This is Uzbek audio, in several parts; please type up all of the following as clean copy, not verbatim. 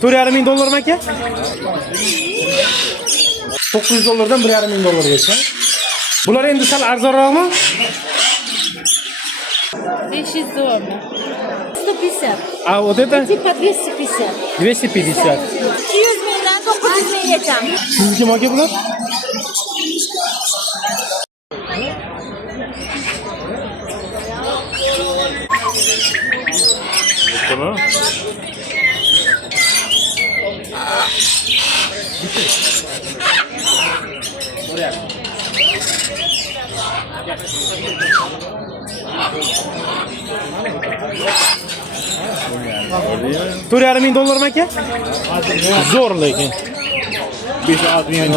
$4,500 mi aka? $900 dan $1,500gacha. Bular endi sal arzonroqmi? 500 dollar. 150. A вот это Типа 250. 250. 200 mingdan 900 minggacha. Sizniki aka bular? Tamam. $4,500 mi aka? Zo'r lekin. 5-6 ming.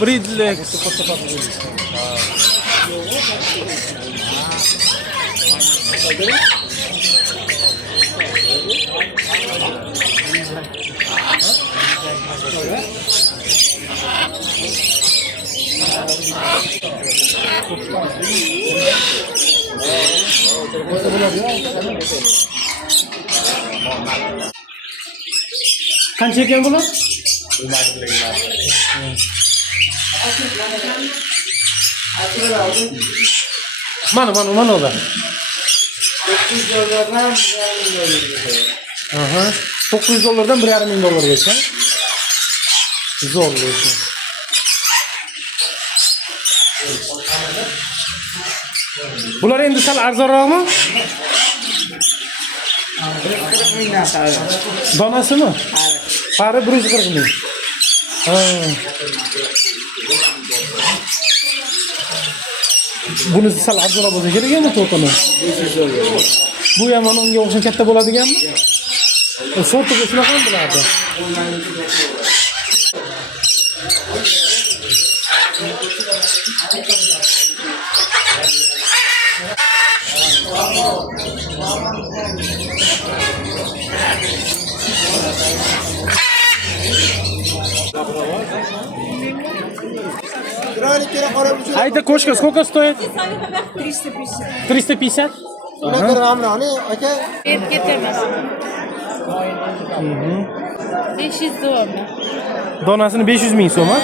Bridlex. Qancha ekan bular? Mana ular. Aha. $900 dan $1,500gacha. Zo'r lekin. Bular endi sal arzonroqmi? 40 mingdan qari. Donasimi? Qari 140 ming. Ha. Bunisi sal arzonroq bo'lsa kerak endi to'qini. Bu ham mana unga o'xshab katta bo'ladiganmi? Sortiga shunaqa bo'ladi. А это кошка сколько стоит? 350. 350? Getirmez. 500 dollar. Donasini 500 ming so'm ha?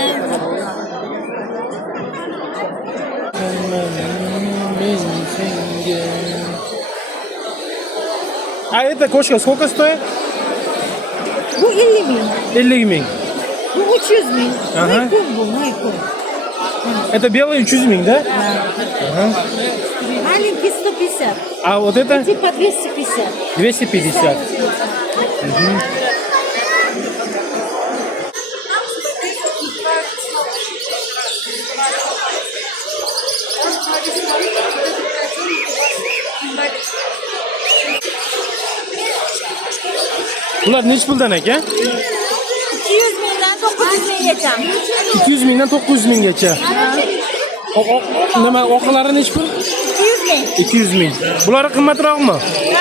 А это кошка сколько стоит? Bu 50 ming. 50 ming. Bu 300 ming. Aha. Mayko. Это белый 300 ming, да? Ага. Маленький 150. А вот это Типа 250. 250. Bular necha puldan aka? 200 mingdan 900 minggacha. 200 mingdan 900 minggacha. Nima oqilari necha pul? 200 ming. 200 ming. Bular qimmatroqmi?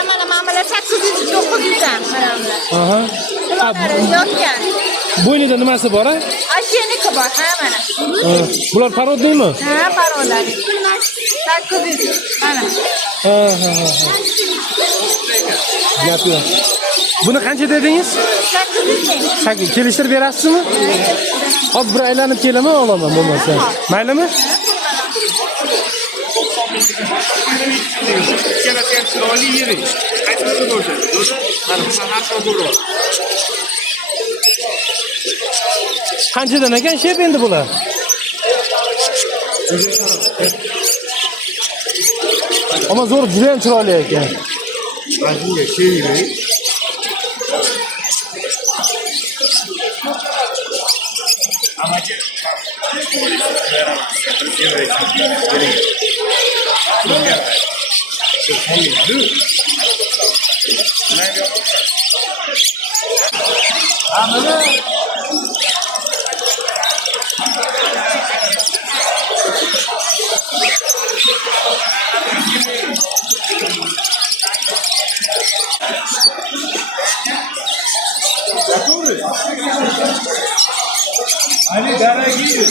Mana mana 800 900 dan mana bular. Aha. Yotgan. Bo'ynida nimasi bor a? Asheniki bor, ha mana. Bular parodnimi? Ha, parolar. 800 mana. Ha. Gap yo'q. Buni qancha dedingiz? 800 ming. Kelishtirib berasizmi? Hop, bir aylanib kelaman, olaman bo'lmasa. Maylimi? Qanchadan ekan shep endi bular? Ama zo'r, juda ham chiroyli ekan. Они дорогие.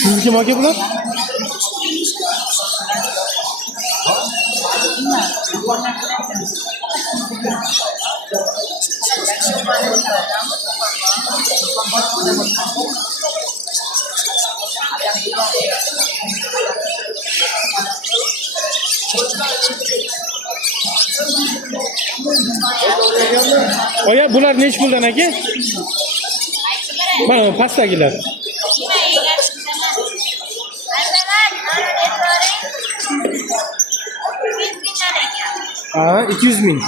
Sizniki aka bular? Oya bular nech puldan aka? Mana pastdagilar. Ha, 200 ming.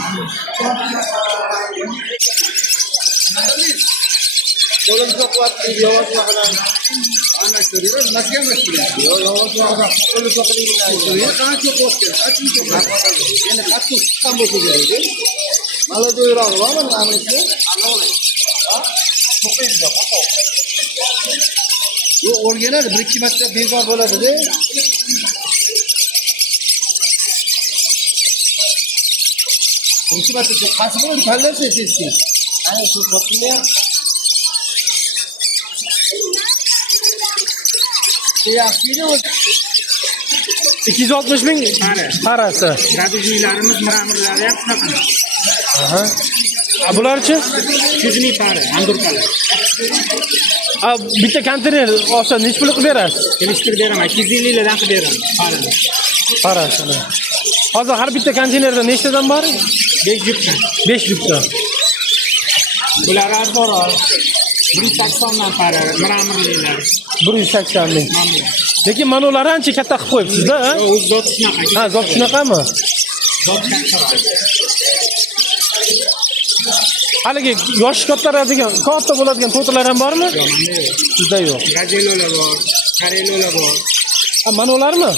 Qo'lim çok vaqtli yavaş vaqtdan. Ana ko'ringlar, nimaga emas bular? Yavaş vaqtdan qo'li soqilinglar. Qancha çok vaqt kerak? Qancha çok vaqt? Ya'ni qattiq chiqqan bo'lsa kerak. Молодойroq bormi namisi? Ha? To'qiydi, foto. Yo'q, o'rganadi, 1-2 marta bekor bo'ladi-da. Birinchi marta qaysi bo'ladi? Tanlasa tez-tez. Ana shu fotoda 260 ming parasi. Radijiylarimiz, miramirlari ham shunaqa. Aha. A bularchi? 100 ming pari, andurkalar. A bitta konteyner olsa nech pul qilib berasiz? Kelishtirib beraman, 250 lardan qilib beraman parini. Parasini. Hozir har bitta konteynerda nechtadan bor? 5 yukdan. 5 yukdan. Bular arzonroq. 180 dan pari, miramirliklar. 180 ming. Mana. Lekin mana ularni ancha katta qilib qo'yibsiz-da, ha? O'z zot shunaqa. Ha, zot shunaqami? Zot kattaroq. Haligi yoshi kattalaradigan, katta bo'ladigan to'tilar ham bormi? Yo'q, menda yo'q. Sizda yo'q. Gajelolar bor, karelolar bor. Ha, mana ularmi?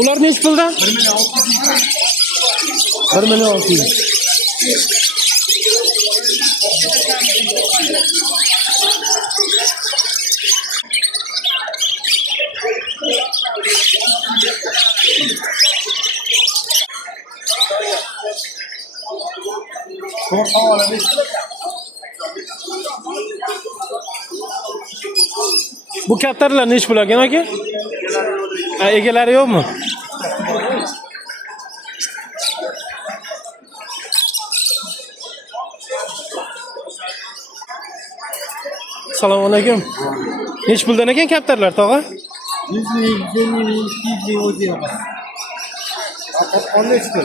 Ular nech puldan? 1 million 600 ming. 1 million 600. Bu kaptarlar nech pul ekan aka? Ha, egalari yo'qmi? Assalomu alaykum. Nech puldan ekan kaptarlar, tog'a? 100 ming, 150 ming, 200 ming o'zi yo'q. Qolgan chiqdi.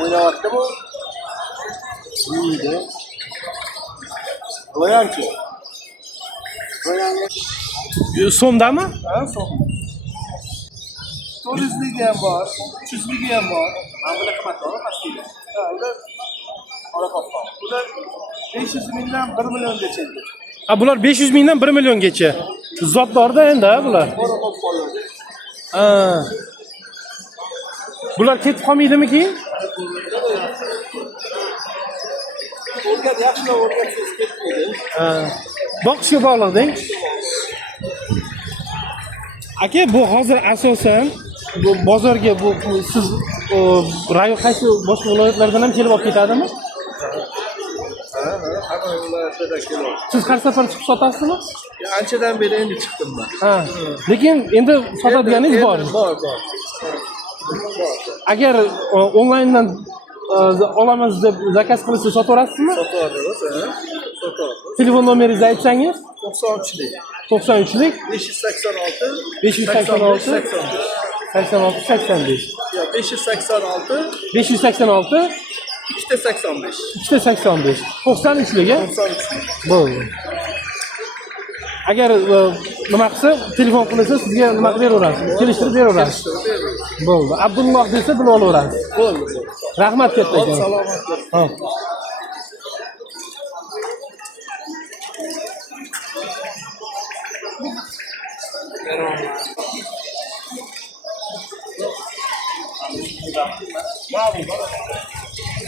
O'ynayapti bu. Uyda. Royanchi. Royanga. So'mdami? Ha, so'm. 400 ligi ham bor, 300 ligi ham bor. Mana bular qimmatroq pastida. Ha, ular oraqoqqa. Ular 500 mingdan 1 milliongacha. Ha, bular 500 mingdan 1 milliongacha. Zotdorda endi bular. Oraqoqqa. Ha. Bular ketib qolmaydimi keyin? Yaxshilab o'rgatsangiz ketmaydi. Ha. Boqishga bog'liq-da. Aka, bu hozir asosan bu bozorga bu siz rayon qaysi boshqa viloyatlardan ham kelib olib ketadimi? Hamma viloyatlarda keladi. Siz har safar chiqib sotasizmi? Anchadan beri endi chiqdim men. Ha. Lekin endi sotadiganingiz bormi? Bor. Agar onlayndan olamiz deb zakaz qilsa sotaverasizmi? Sotaveramiz, sotaveramiz. Telefon nomeringizni aytsangiz? 93lik. 93lik 586 586 86 85. Yo'q, 586 586 2 85. 2 85. 93lik, a? 93. Bo'ldi. Agar nima qilsa, telefon qilsa sizga nima qilib beraveramiz? Kelishtirib beraveramiz. Bo'ldi. Abdulloh desa bilib olaveramiz. Bo'ldi. Rahmat katta ekan. Salomat bo'ling. Ha.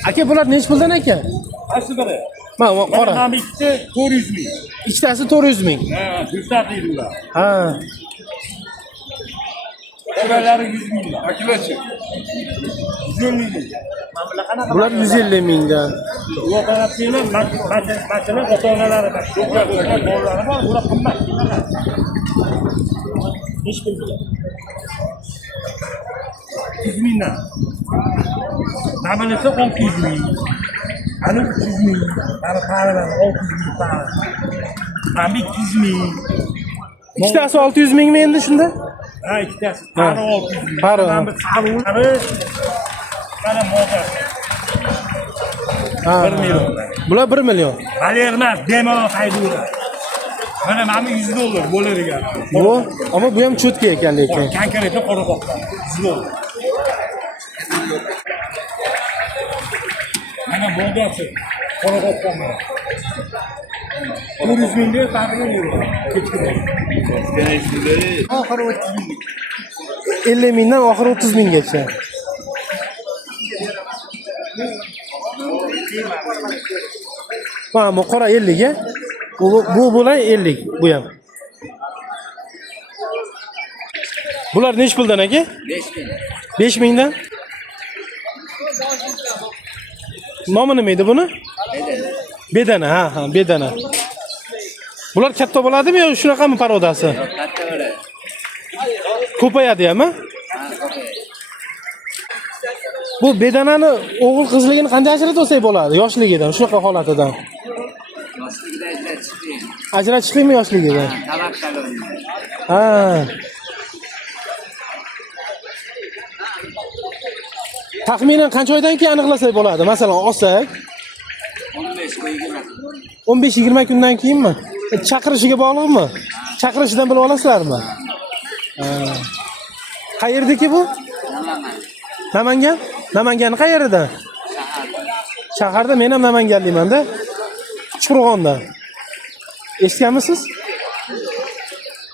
Aka, bular nech puldan ekan? Qaysi biri? Mana qora. Mana ikkita 400 ming. Ikkitasi 400 ming. Ha, yurtlar deydilar. Ha. Egalari 100 ming. Akilachi. 150 ming. Bular 150 mingdan. Yo'q, qarabsizlar, masalan, ota-onalari bor, bolalari bor, bular qimmat. Hech bilmaydi. 100 mingdan. Nabilasi 600 ming. Ana 300 ming. Mana paralar 600 ming para. Mana 200 ming. Ikkitasi 600 mingmi endi shunda? Ha, ikkitasi. Para 600 ming. Para. Mana bir sarı. Mana motor. Ha. 1 million. Bular 1 million. Hali emas, bemalol haydayveradi. Mana $100 bo'ladigan. Bu, ama bu ham cho'tka ekan lekin. Konkretno qoraqoqdan $100. Mana bo'g'asi qoraqoqdan. 400 mingga taqdim bo'ladi. Oxiri 30 ming. 50 mingdan oxiri 30 minggacha. Mana bu qora 50 ga. Bu bilan 50 bu ham. Bular nech puldan aka? 5 ming. 5 mingdan. Nomi nima edi buni? Bedana, ha, bedana. Bular katta bo'ladimi yo shunaqami parodasi? Katta bo'ladi. Ko'payadi-mi? Bu bedanani o'g'il qizligini qanday ajratib olsak bo'ladi? Yoshligidan, shunaqa holatidan. Yoshligida aytishdi. Ajratishlikmi yoshligidan? Tavakkal o'ynaydi. Ha. Taxminan qancha oydan keyin aniqlasak bo'ladi? Masalan, olsak 15-20 kundan keyinmi? Chaqirishiga bog'liqmi? Chaqirishidan bilib olasizlarmi? Ha. Qayerdaki bu? Namangan? Namangan qayeridan? Shaharda. Men ham Namanganliman-da. Chuqurg'ondan. Eshitganmisiz?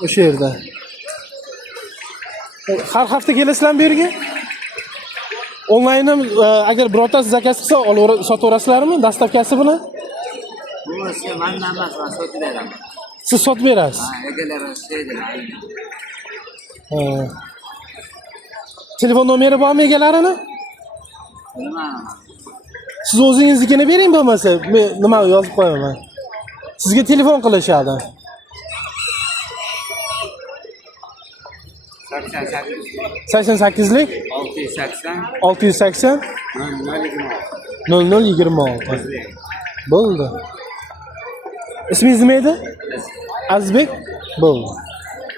O'sha yerda. Har hafta kelasizlarmi bu yerga? Onlayn ham agar birortasi zakaz qilsa, sotaverasizlarmi? Dastavkasi bilan? Bu sizga mana emas, sotib beraman. Siz sotib berasiz. Ha, egalari şeydilar. Ha. Telefon nomeri bormi egalarini? Bilmadim. Siz o'zingiznikini bering bo'lmasa, men nima yozib qo'yaman. Sizga telefon qilishadi. 88lik 680 0026. Bo'ldi. Ismingiz nima edi? Azizbek? Bo'ldi.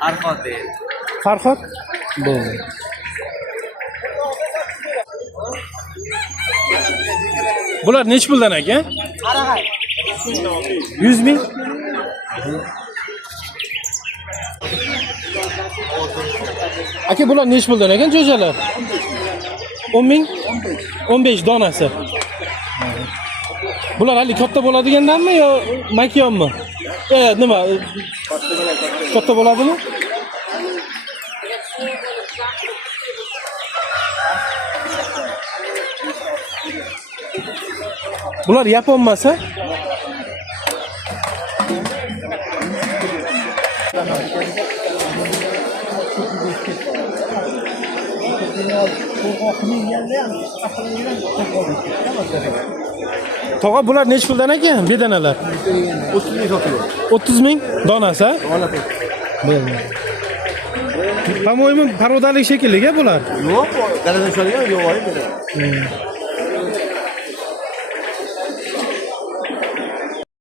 Farhod deydi. Farhod? Bo'ldi. Bular nech puldan aka? 100 ming. Aka bular nech puldan ekan jo'jalar? 10 ming? 15 donasi. Bular hali katta bo'ladigandanmi yo makiyonmi? Nima? Katta bo'ladimi? Bular yaponmasa? Tog'a bular nech puldan ekan? Bedanalar. 30 ming sotib. 30 ming donasi, ha? Bo'ldi. Tamoyim parodalik shekilli-ga bular. Yo'q, daladan so'ragan yo'q,